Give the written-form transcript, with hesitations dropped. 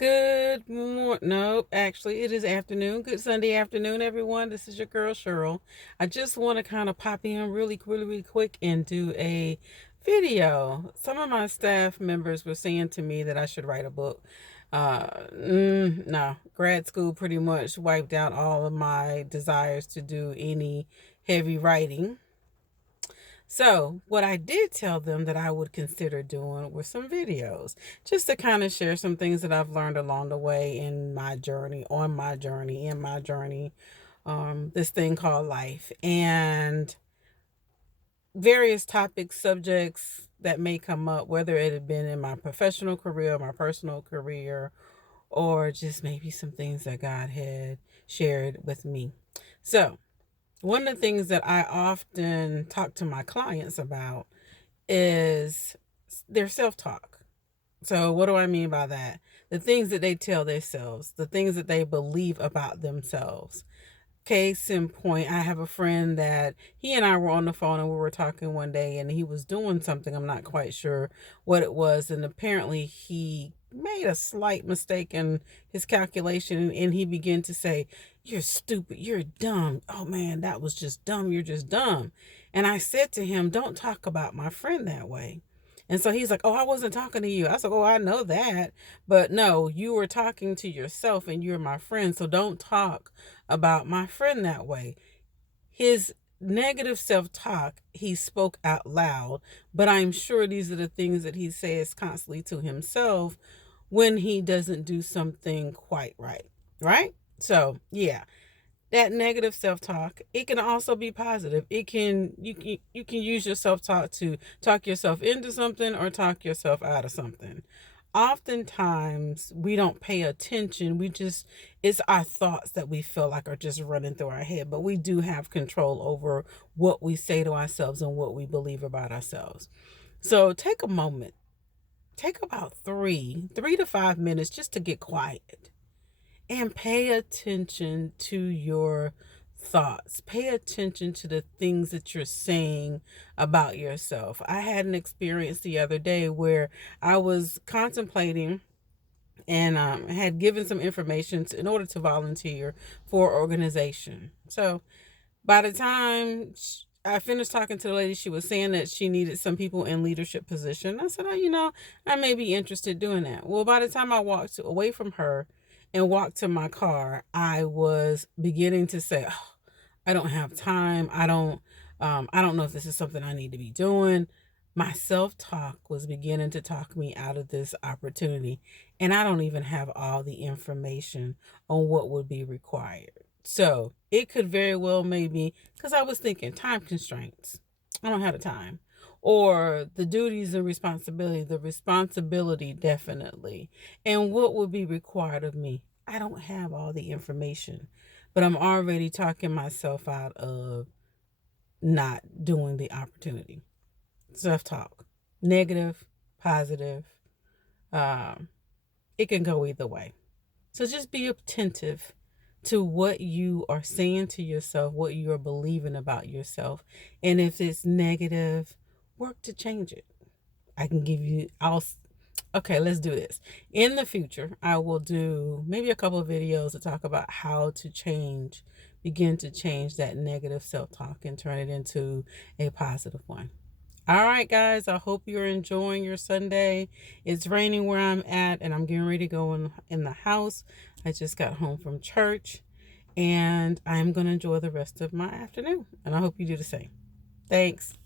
Good morning. Nope, actually, it is afternoon. Good Sunday afternoon, everyone. This is your girl Cheryl. I just want to kind of pop in really quick and do a video. Some of my staff members were saying to me that I should write a book. No, grad school pretty much wiped out all of my desires to do any heavy writing. So, what I did tell them that I would consider doing were some videos, just to kind of share some things that I've learned along the way in my journey, this thing called life, and various topics, subjects that may come up, whether it had been in my professional career, my personal career, or just maybe some things that God had shared with me. So, one of the things that I often talk to my clients about is their self-talk. So what do I mean by that? The things that they tell themselves, the things that they believe about themselves. Case in point, I have a friend that he and I were on the phone and we were talking one day and he was doing something. I'm not quite sure what it was. And apparently he made a slight mistake in his calculation and he began to say, "You're stupid. You're dumb. Oh man, that was just dumb. You're just dumb." And I said to him, "Don't talk about my friend that way." And so he's like, "Oh, I wasn't talking to you." I said, "Oh, I know that. But no, you were talking to yourself and you're my friend. So don't talk about my friend that way." His negative self-talk, he spoke out loud, but I'm sure these are the things that he says constantly to himself when he doesn't do something quite right. Right? So, yeah, that negative self-talk, it can also be positive. You can use your self-talk to talk yourself into something or talk yourself out of something. Oftentimes we don't pay attention. It's our thoughts that we feel like are just running through our head, but we do have control over what we say to ourselves and what we believe about ourselves. So take a moment, take about three to 5 minutes just to get quiet and pay attention to your thoughts. Pay attention to the things that you're saying about yourself. I had an experience the other day where I was contemplating and had given some information in order to volunteer for an organization. So by the time I finished talking to the lady, she was saying that she needed some people in leadership position. I said, "Oh, I may be interested in doing that." Well, by the time I walked away from her and walked to my car, I was beginning to say, "Oh, I don't have time. I don't know if this is something I need to be doing." My self-talk was beginning to talk me out of this opportunity, and I don't even have all the information on what would be required. So it could very well maybe, because I was thinking time constraints. I don't have the time. Or the duties and responsibility, the responsibility definitely. And what would be required of me? I don't have all the information, but I'm already talking myself out of not doing the opportunity. Self-talk, negative, positive. Um, it can go either way. So just be attentive to what you are saying to yourself, what you are believing about yourself. And if it's negative, work to change it. I can give you, okay, let's do this. In the future, I will do maybe a couple of videos to talk about how to begin to change that negative self-talk and turn it into a positive one. All right, guys, I hope you're enjoying your Sunday. It's raining where I'm at, and I'm getting ready to go in the house. I just got home from church, and I'm going to enjoy the rest of my afternoon, and I hope you do the same. Thanks.